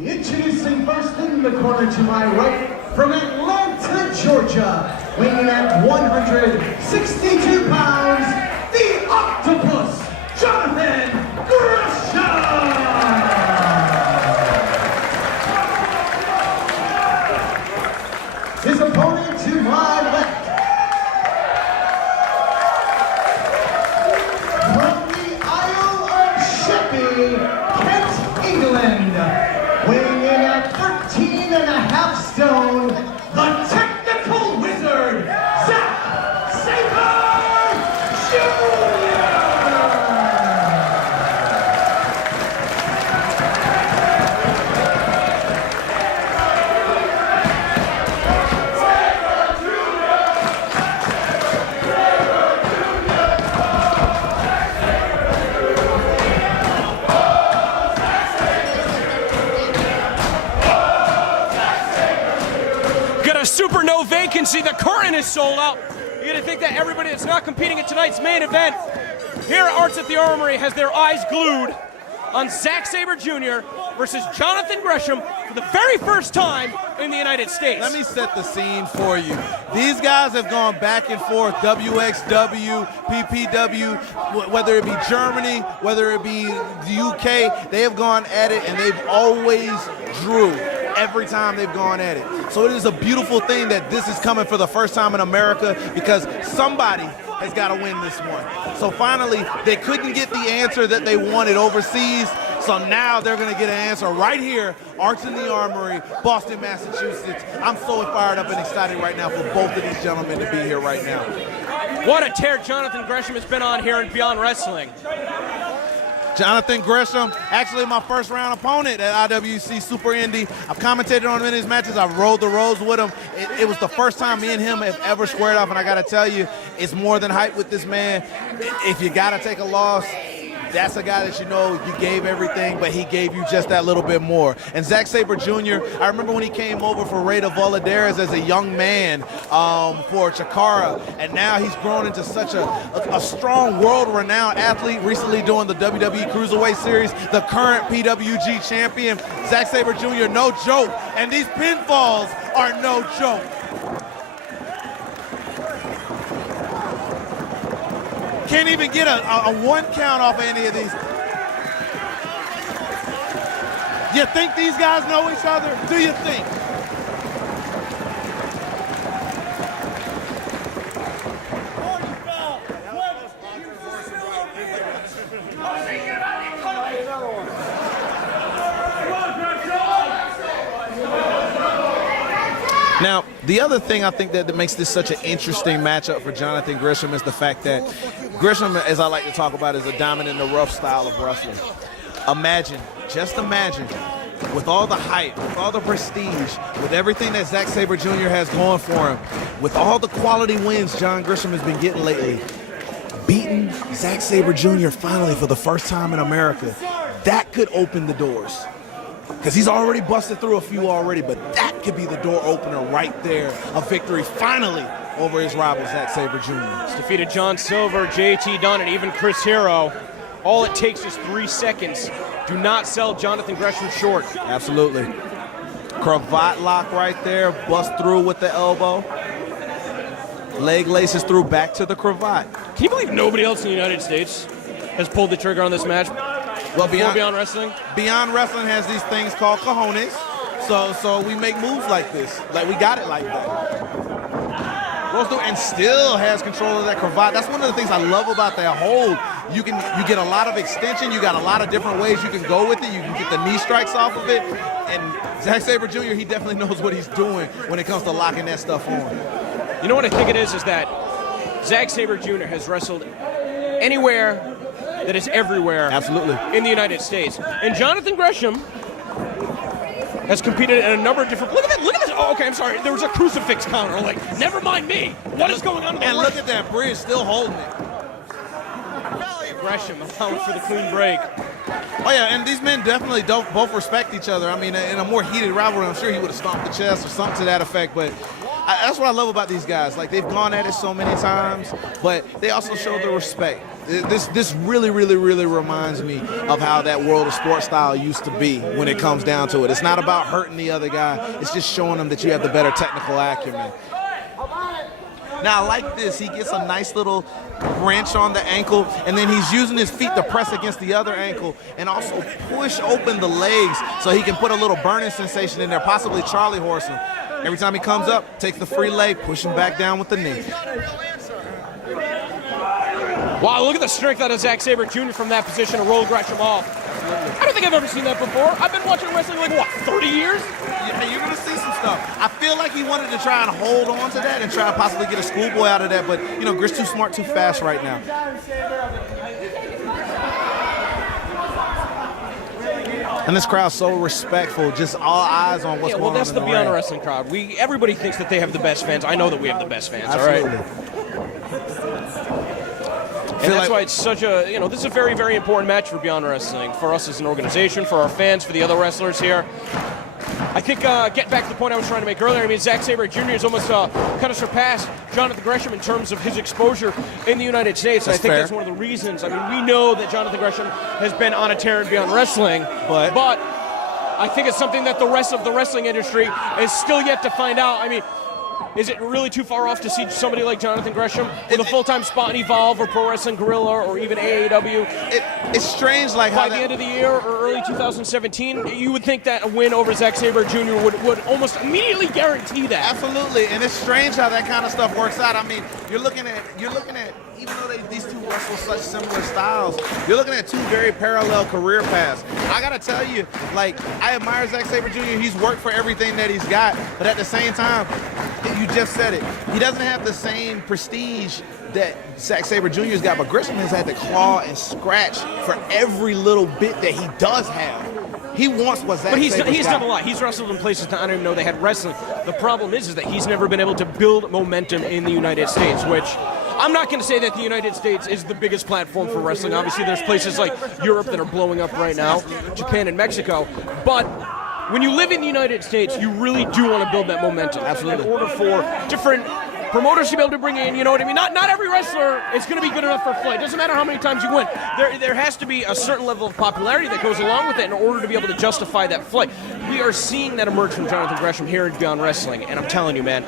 Introducing first in the corner to my right, from Atlanta, Georgia, weighing in at 162 pounds, the Octopus, Jonathan Gresham! His opponent to my left, from the Isle of Sheppey, Kent, England, weighing in at 13.5 stone, the technical wizard, Zack Sabre Jr. Super no vacancy. The current is sold out. You're gonna think that everybody that's not competing in tonight's main event here at Arts at the Armory has their eyes glued on Zack Sabre Jr. versus Jonathan Gresham for the very first time in the United States. Let me set the scene for you. These guys have gone back and forth, WXW, PPW, whether it be Germany, whether it be the UK, they have gone at it and they've always drew every time they've gone at it. So it is a beautiful thing that this is coming for the first time in America because somebody has got to win this one. So finally, they couldn't get the answer that they wanted overseas, so now they're going to get an answer right here, Arts in the Armory, Boston, Massachusetts. I'm so fired up and excited right now for both of these gentlemen to be here right now. What a tear Jonathan Gresham has been on here in Beyond Wrestling. Jonathan Gresham, actually my first round opponent at IWC Super Indy. I've commentated on him in his matches. I've rode the roads with him. It was the first time me and him have ever squared off, and I got to tell you, it's more than hype with this man. If you got to take a loss, that's a guy that you know you gave everything, but he gave you just that little bit more. And Zack Sabre Jr., I remember when he came over for Rey de Valladares as a young man for Chikara, and now he's grown into such a strong, world-renowned athlete, recently doing the WWE Cruiserweight Series, the current PWG champion. Zack Sabre Jr., no joke, and these pinfalls are no joke. Can't even get a one count off of any of these. You think these guys know each other? Do you think? Now, the other thing I think that makes this such an interesting matchup for Jonathan Gresham is the fact that Gresham, as I like to talk about, is a diamond in the rough style of wrestling. Imagine, just imagine, with all the hype, with all the prestige, with everything that Zack Sabre Jr. has going for him, with all the quality wins John Gresham has been getting lately, beating Zack Sabre Jr. finally for the first time in America, that could open the doors. Because he's already busted through a few already, but that could be the door opener right there. A victory finally over his rival, Zack Sabre Jr. He's defeated John Silver, JT Dunn, and even Chris Hero. All it takes is 3 seconds. Do not sell Jonathan Gresham short. Absolutely. Cravat lock right there, bust through with the elbow. Leg laces through back to the cravat. Can you believe nobody else in the United States has pulled the trigger on this match? Well, Beyond Wrestling? Beyond Wrestling has these things called cojones. So we make moves like this. Like, we got it like that. Goes through and still has control of that cravat. That's one of the things I love about that hold. You get a lot of extension. You got a lot of different ways you can go with it. You can get the knee strikes off of it. And Zack Sabre Jr., he definitely knows what he's doing when it comes to locking that stuff on. You know what I think it is that Zack Sabre Jr. has wrestled anywhere that is everywhere. Absolutely. In the United States. And Jonathan Gresham has competed at a number of different... Look at this. Oh, okay, I'm sorry. There was a crucifix counter. I'm like, never mind me. What is going on in the And look at that bridge, still holding it. Gresham allowing for the clean break. Oh, yeah, and these men definitely both respect each other. I mean, in a more heated rivalry, I'm sure he would have stomped the chest or something to that effect, but that's what I love about these guys. Like, they've gone at it so many times, but they also show the respect. This really reminds me of how that World of Sport style used to be when it comes down to it. It's not about hurting the other guy. It's just showing them that you have the better technical acumen. Now, I like this. He gets a nice little wrench on the ankle, and then he's using his feet to press against the other ankle and also push open the legs so he can put a little burning sensation in there, possibly Charlie horse him. Every time he comes up, takes the free leg, push him back down with the knee. Wow, look at the strength out of Zack Sabre Jr. from that position to roll Gresham off. I don't think I've ever seen that before. I've been watching wrestling like, what, 30 years? Yeah, you're going to see some stuff. I feel like he wanted to try and hold on to that and try to possibly get a schoolboy out of that, but, you know, Grish too smart, too fast right now. And this crowd's so respectful, just all eyes on what's going on. Well, that's the Beyond Wrestling crowd. Everybody thinks that they have the best fans. I know that we have the best fans, Absolutely. all right? And that's why it's such a, you know, this is a very, very important match for Beyond Wrestling, for us as an organization, for our fans, for the other wrestlers here. I think, getting back to the point I was trying to make earlier, I mean, Zack Sabre Jr. has almost kind of surpassed Jonathan Gresham in terms of his exposure in the United States. And I think that's one of the reasons. I mean, we know that Jonathan Gresham has been on a tear in Beyond Wrestling, but I think it's something that the rest of the wrestling industry is still yet to find out. I mean, is it really too far off to see somebody like Jonathan Gresham with a full-time spot in Evolve or Pro Wrestling Guerrilla or even AAW? It's strange, like by the end of the year or early 2017, you would think that a win over Zack Sabre Jr. would almost immediately guarantee that. Absolutely, and it's strange how that kind of stuff works out. I mean, you're looking at even though these two wrestle such similar styles, you're looking at two very parallel career paths. I gotta tell you, like, I admire Zack Sabre Jr. He's worked for everything that he's got, but at the same time, you just said it, he doesn't have the same prestige that Zack Sabre Jr.'s got, but Gresham has had to claw and scratch for every little bit that he does have. He wants what Zack Sabre's got. But he's done a lot. He's wrestled in places that I don't even know they had wrestling. The problem is that he's never been able to build momentum in the United States, which I'm not going to say that the United States is the biggest platform for wrestling. Obviously, there's places like Europe that are blowing up right now, Japan and Mexico. But when you live in the United States, you really do want to build that momentum. Absolutely. In order for different promoters to be able to bring in, you know what I mean? Not every wrestler is going to be good enough for a fight. It doesn't matter how many times you win. There has to be a certain level of popularity that goes along with it in order to be able to justify that fight. We are seeing that emerge from Jonathan Gresham here in Beyond Wrestling, and I'm telling you, man,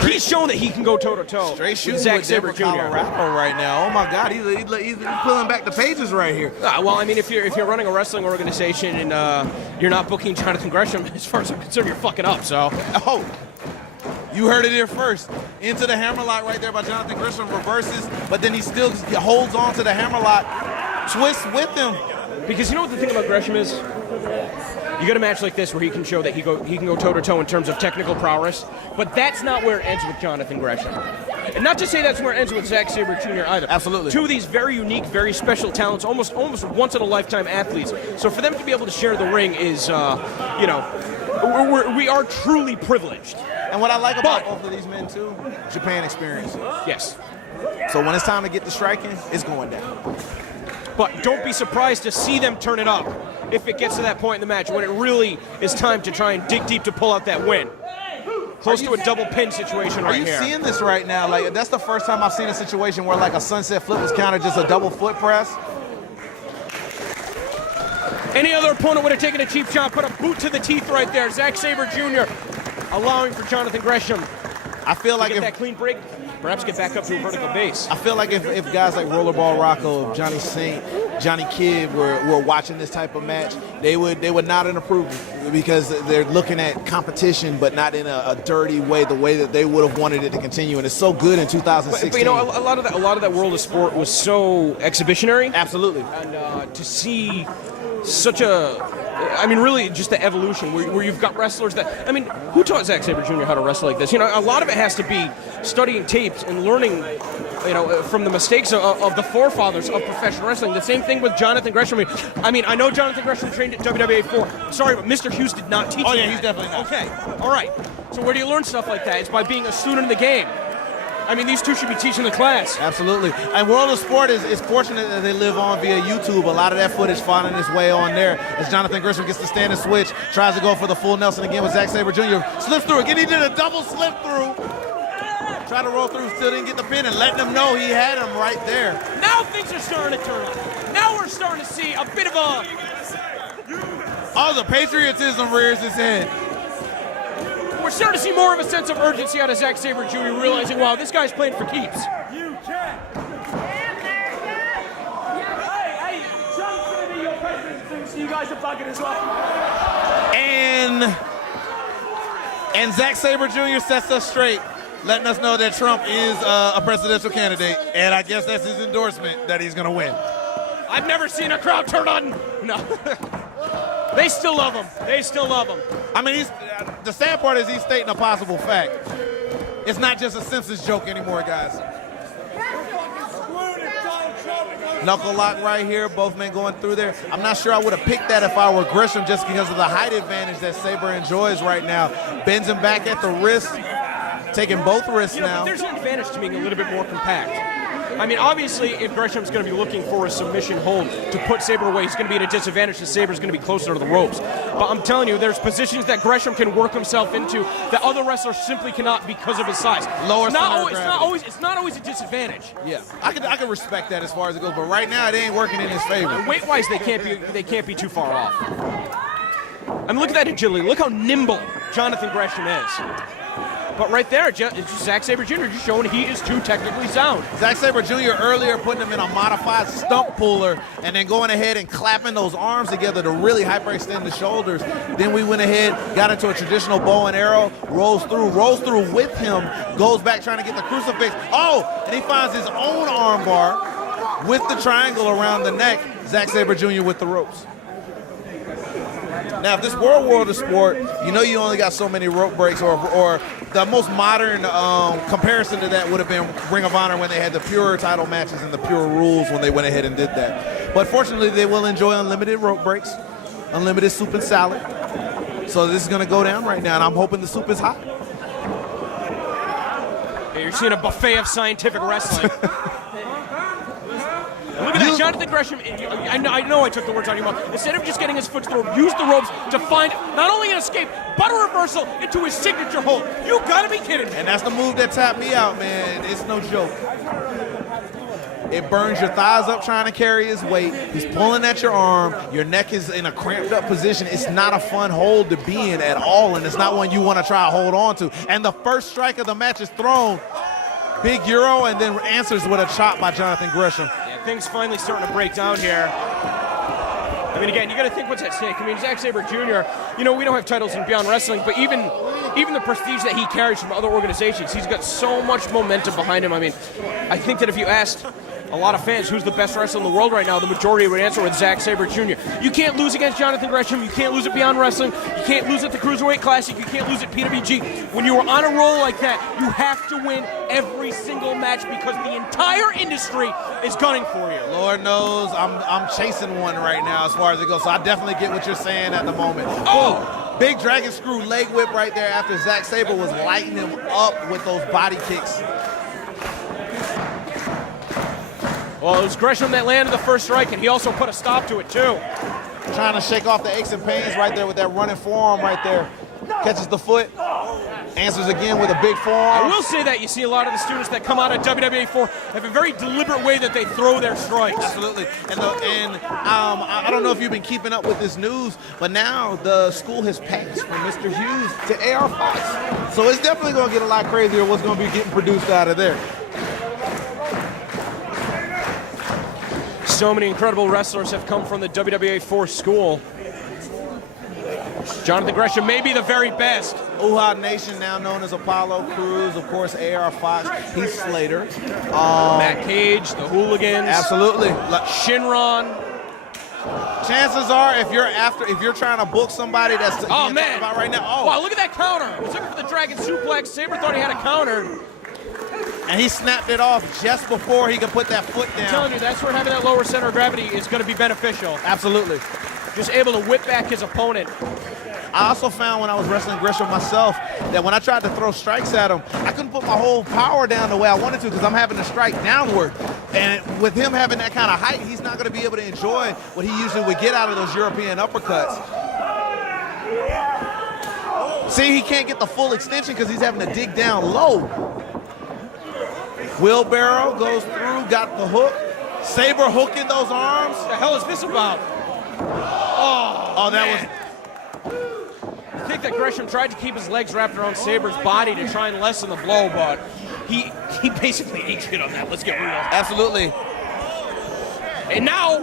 he's shown that he can go toe-to-toe with Zack Sabre Jr. Colorado right now. Oh my God, he's pulling back the pages right here. Well, I mean, if you're running a wrestling organization and you're not booking Jonathan Gresham, as far as I'm concerned, you're fucking up. So, you heard it here first. Into the hammerlock right there by Jonathan Gresham, reverses, but then he still holds on to the hammerlock, twists with him. Because you know what the thing about Gresham is? You get a match like this where he can show that he can go toe-to-toe in terms of technical prowess, but that's not where it ends with Jonathan Gresham. And not to say that's where it ends with Zack Sabre Jr. either. Absolutely. Two of these very unique, very special talents, almost once-in-a-lifetime athletes. So for them to be able to share the ring is, we are truly privileged. And what I like about both of these men, too, Japan experience. Yes. So when it's time to get the striking, it's going down. But don't be surprised to see them turn it up if it gets to that point in the match when it really is time to try and dig deep to pull out that win. Close to a double pin situation right here. Are you seeing this right now? Like, that's the first time I've seen a situation where like a sunset flip was counted just a double foot press. Any other opponent would have taken a cheap shot, put a boot to the teeth right there. Zack Sabre Jr. allowing for Jonathan Gresham. I feel like if that clean break, perhaps get back up to a vertical base. I feel like if guys like Rollerball Rocco, Johnny Saint, Johnny Kidd were watching this type of match, they would nod in approval because they're looking at competition, but not in a dirty way, the way that they would have wanted it to continue. And it's so good in 2016. But you know, a lot of that world of sport was so exhibitionary. Absolutely. And to see such really just the evolution where you've got wrestlers that, I mean, who taught Zack Sabre Jr. how to wrestle like this? You know, a lot of it has to be studying tapes and learning, you know, from the mistakes of the forefathers of professional wrestling. The same thing with Jonathan Gresham. I mean, I know Jonathan Gresham trained at WWA 4. Sorry, but Mr. Hughes did not teach him yeah, he's definitely not. Okay, all right. So where do you learn stuff like that? It's by being a student of the game. I mean, these two should be teaching the class. Absolutely. And World of Sport is fortunate that they live on via YouTube. A lot of that footage finding its way on there as Jonathan Gresham gets to stand and switch, tries to go for the full Nelson again with Zack Sabre Jr. Slips through again. He did a double slip through. Tried to roll through, still didn't get the pin, and letting him know he had him right there. Now things are starting to turn up. Now we're starting to see a bit of a... Oh, the patriotism rears its head. We're starting to see more of a sense of urgency out of Zack Sabre Jr., realizing, wow, this guy's playing for keeps. You can't. Hey, Trump's going to be your president soon, so you guys are bugging as well. And Zack Sabre Jr. sets us straight, letting us know that Trump is a presidential candidate, and I guess that's his endorsement that he's going to win. I've never seen a crowd turn on. No. They still love him. They still love him. I mean, the sad part is he's stating a possible fact. It's not just a Simpsons joke anymore, guys. Knuckle lock right here, both men going through there. I'm not sure I would have picked that if I were Gresham, just because of the height advantage that Sabre enjoys right now. Bends him back at the wrist, taking both wrists now. But there's an advantage to being a little bit more compact. I mean, obviously, if Gresham's going to be looking for a submission hold to put Sabre away, he's going to be at a disadvantage, and Sabre's going to be closer to the ropes. But I'm telling you, there's positions that Gresham can work himself into that other wrestlers simply cannot because of his size. Lower it's not always a disadvantage. Yeah, I can respect that as far as it goes, but right now it ain't working in his favor. Weight-wise, they can't be too far off. I mean, look at that agility. Look how nimble Jonathan Gresham is. But right there, Zack Sabre Jr. just showing he is too technically sound. Zack Sabre Jr. earlier putting him in a modified stump puller and then going ahead and clapping those arms together to really hyperextend the shoulders. Then we went ahead, got into a traditional bow and arrow, rolls through with him, goes back trying to get the crucifix. Oh, and he finds his own arm bar with the triangle around the neck. Zack Sabre Jr. with the ropes. Now, if this were a world of sport, you know you only got so many rope breaks, or the most modern comparison to that would have been Ring of Honor when they had the pure title matches and the pure rules when they went ahead and did that. But fortunately, they will enjoy unlimited rope breaks, unlimited soup and salad. So this is going to go down right now, and I'm hoping the soup is hot. Yeah, you're seeing a buffet of scientific wrestling. Look at that, Jonathan Gresham. I know I took the words out of your mouth. Instead of just getting his foot through, use the ropes to find not only an escape, but a reversal into his signature hold. You gotta be kidding me. And that's the move that tapped me out, man. It's no joke. It burns your thighs up trying to carry his weight. He's pulling at your arm. Your neck is in a cramped up position. It's not a fun hold to be in at all, and it's not one you want to try to hold on to. And the first strike of the match is thrown. Big Euro, and then answers with a chop by Jonathan Gresham. Things finally starting to break down here. I mean, again, you got to think what's at stake. I mean, Zack Sabre Jr., you know, we don't have titles in Beyond Wrestling, but even the prestige that he carries from other organizations, he's got so much momentum behind him. I mean, I think that if you asked a lot of fans who's the best wrestler in the world right now, the majority would answer with Zack Sabre Jr. You can't lose against Jonathan Gresham. You can't lose at Beyond Wrestling. You can't lose at the Cruiserweight Classic. You can't lose at PWG. When you are on a roll like that, you have to win every single match because the entire industry is gunning for you. Lord knows I'm chasing one right now as far as it goes, so I definitely get what you're saying at the moment. Oh! Big dragon screw leg whip right there after Zack Sabre was lighting him up with those body kicks. Well, it was Gresham that landed the first strike, and he also put a stop to it, too. Trying to shake off the aches and pains right there with that running forearm right there. Catches the foot, answers again with a big forearm. I will say that you see a lot of the students that come out of WWA4 have a very deliberate way that they throw their strikes. Absolutely. And I don't know if you've been keeping up with this news, but now the school has passed from Mr. Hughes to AR Fox. So it's definitely going to get a lot crazier what's going to be getting produced out of there. So many incredible wrestlers have come from the WWA4 school. Jonathan Gresham may be the very best. Uha Nation, now known as Apollo Crews, of course, AR Fox, Heath Slater. Matt Cage, the Hooligans. Absolutely. Shinron. Chances are, if you're trying to book somebody that's man about right now. Oh, wow, look at that counter. He was looking for the Dragon Suplex. Sabre thought he had a counter. And he snapped it off just before he could put that foot down. I'm telling you, that's where having that lower center of gravity is going to be beneficial. Absolutely. Just able to whip back his opponent. I also found when I was wrestling Gresham myself that when I tried to throw strikes at him, I couldn't put my whole power down the way I wanted to because I'm having to strike downward. And with him having that kind of height, he's not going to be able to enjoy what he usually would get out of those European uppercuts. See, he can't get the full extension because he's having to dig down low. Wheelbarrow goes through, got the hook. Sabre hooking those arms. What the hell is this about? Oh, that man. I think that Gresham tried to keep his legs wrapped around Sabre's body to try and lessen the blow, but he basically ate shit on that. Let's get real. Absolutely. And now,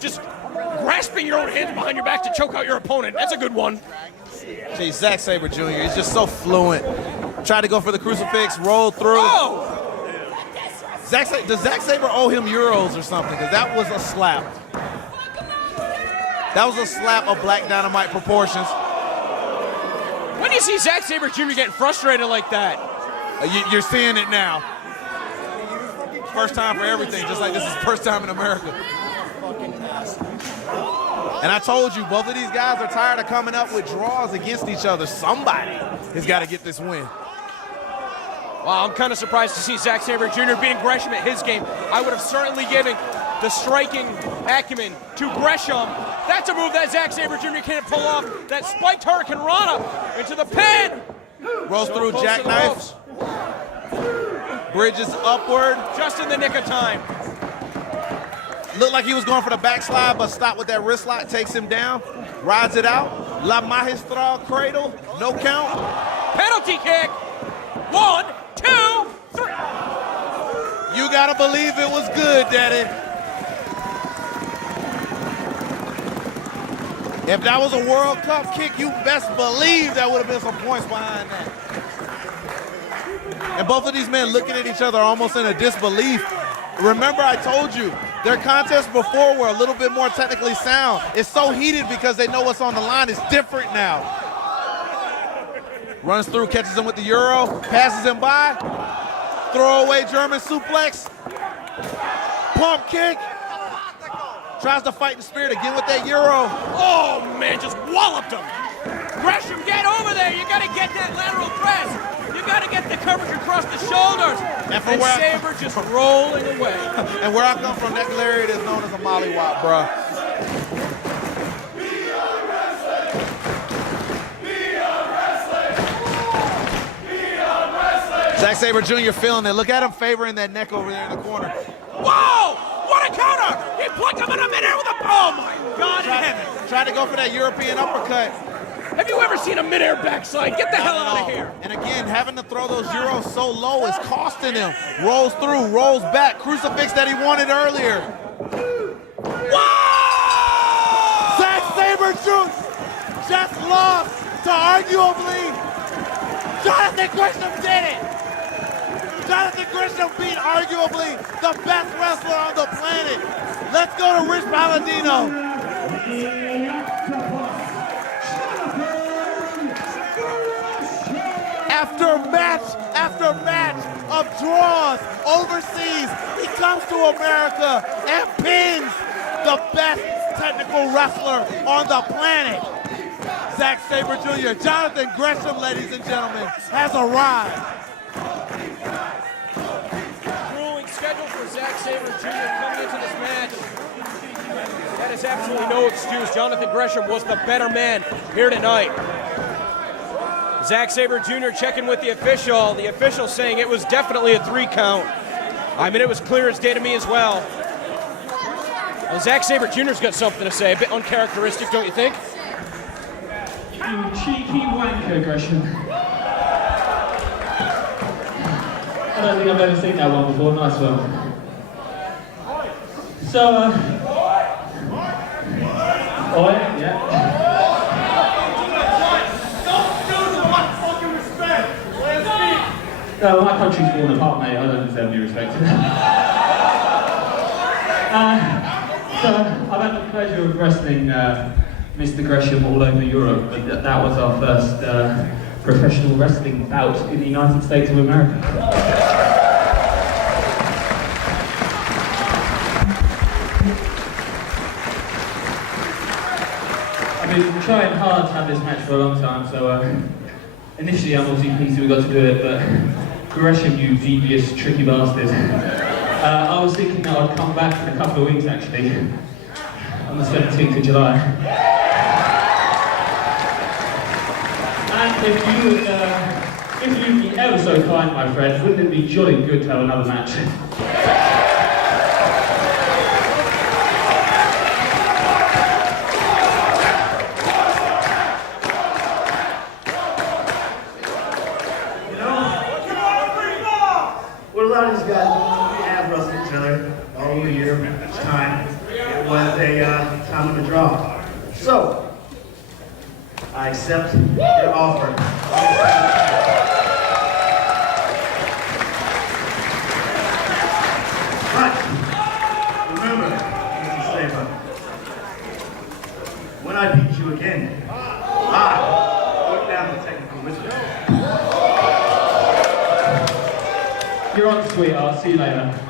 just grasping your own hands behind your back to choke out your opponent. That's a good one. Gee, Zack Sabre Jr., he's just so fluent. Tried to go for the crucifix, rolled through. Oh! Does Zack Sabre owe him euros or something? Because that was a slap. That was a slap of Black Dynamite proportions. When do you see Zack Sabre Jr. getting frustrated like that? You're seeing it now. First time for everything, just like this is first time in America. And I told you, both of these guys are tired of coming up with draws against each other. Somebody has got to get this win. Wow, I'm kind of surprised to see Zack Sabre Jr. beating Gresham at his game. I would have certainly given the striking acumen to Gresham. That's a move that Zack Sabre Jr. can't pull off. That spiked Hurricane Rana into the pin. Rolls So through close to the jackknife. ropes. Bridges upward. Just in the nick of time. Looked like he was going for the backslide, but stopped with that wrist lock, takes him down, rides it out. La Magistral Cradle, no count. Penalty kick. 1, 2, 3. You gotta believe it was good, Daddy. If that was a World Cup kick, you best believe there would have been some points behind that. And both of these men looking at each other almost in a disbelief. Remember, I told you, their contests before were a little bit more technically sound. It's so heated because they know what's on the line. It's different now. Runs through, catches him with the Euro, passes him by. Throwaway German suplex. Pump kick. Tries to fight in spirit again with that Euro. Oh, man, just walloped him. Gresham, get over there. You got to get that lateral press. You got to get the coverage across the shoulders. And Sabre just rolling away. And where I come from, that lariat is known as a mollywop, bruh. Zack Sabre Jr. feeling it. Look at him favoring that neck over there in the corner. Whoa! What a counter! He plucked him in a midair with a... Oh, my God in heaven. Tried to go for that European uppercut. Have you ever seen a midair backslide? Get the hell out of here. And again, having to throw those Euros so low is costing him. Rolls through, rolls back. Crucifix that he wanted earlier. Whoa! Zack Sabre Jr. just lost to arguably Jonathan Gresham did it. Jonathan Gresham beat arguably the best wrestler on the planet. Let's go to Rich Palladino. After match of draws overseas, he comes to America and pins the best technical wrestler on the planet. Zack Sabre Jr., Jonathan Gresham, ladies and gentlemen, has arrived. Grueling schedule for Zack Sabre Jr. coming into this match. That is absolutely no excuse. Jonathan Gresham was the better man here tonight. Zack Sabre Jr. checking with the official. The official saying it was definitely a 3 count. I mean, it was clear as day to me as well. Well, Zack Sabre Jr.'s got something to say. A bit uncharacteristic, don't you think? You cheeky wanker, Gresham. I don't think I've ever seen that one before. Nice one. So, oh yeah. No, my country's falling apart, mate. I don't deserve any respect. So, I've had the pleasure of wrestling Mr. Gresham all over Europe, but that was our first professional wrestling bout in the United States of America. I've been trying hard to have this match for a long time, so initially I'm obviously pleased we got to do it, but Gresham, you devious, tricky bastard. I was thinking that I'd come back in a couple of weeks actually, on the 17th of July. And if you'd be Ever so kind, my friend. Wouldn't it be jolly good to have another match? What a lot of these guys have wrestled each other all over the year, each time. It was a time of the draw. So, I accept your offer. But, remember, Mr. Sabre, when I beat you again, I put down the technical wisdom. You're on, sweetheart. See you later.